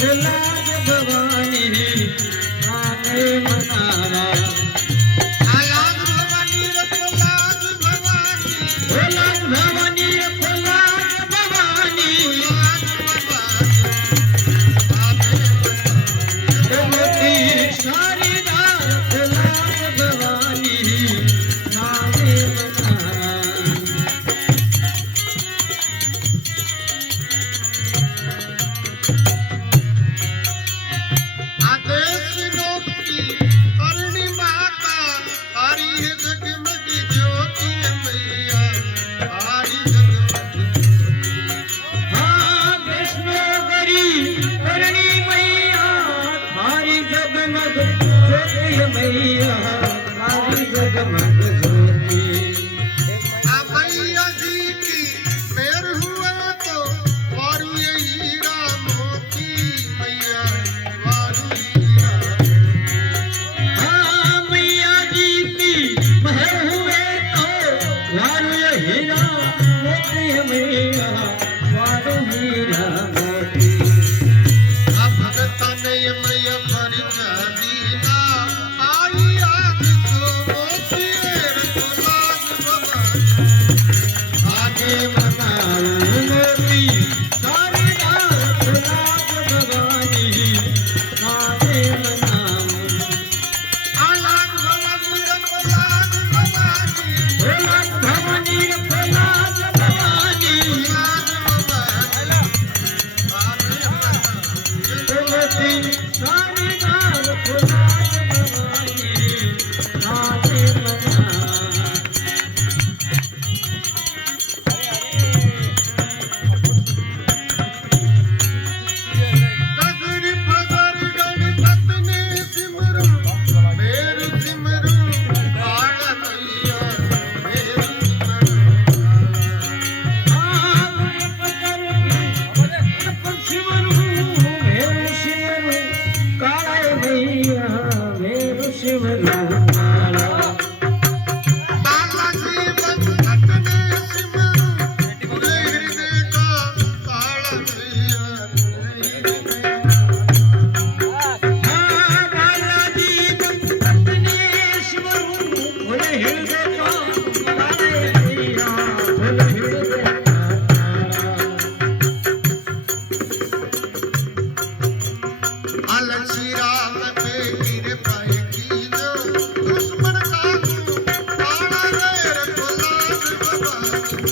रखलाज भवानी आने मनारा आलाज भवानी रखलाज भवानी रखलाज भवानी रखलाज भवानी मोती शारदा रखलाज भवानी आने मनारा आदेश लोकी करणी माता हरि है जगमग ज्योति मैया हरि जगमग हाँ वैष्णोगरी करणी मैया थारी जगमग ज्योति मैया थारी जगमग ज्योति मैया जी की मेर हुआ तो वारू ये हीरा मोती मैया वारू हीरा हाँ मैया जी की महर हुए तो वारू हीरा मोती मैया वारू हीरा मोती भगता ने मैया परिचा दीना आई आग तो मोती रखलाज भवानी आगे मनाओ मोती शारदा रखलाज भवानी आगे मनाओ आलाज भवानी रखलाज भवानी रखलाज भवानी रखलाज भवानी मोती शारदा रखलाज भवानी आगे मनाओ गगरी फगर गणपत ने सिमरू मेरु सिमरू काल मैया मेरु सिमरू बाला जीवन घटने सिमरू पूरे हृदय का काल मैया पूरे हृदय अलसी राम पे गिर पाए की जो दुश्मन का काला रे रखलाज भवानी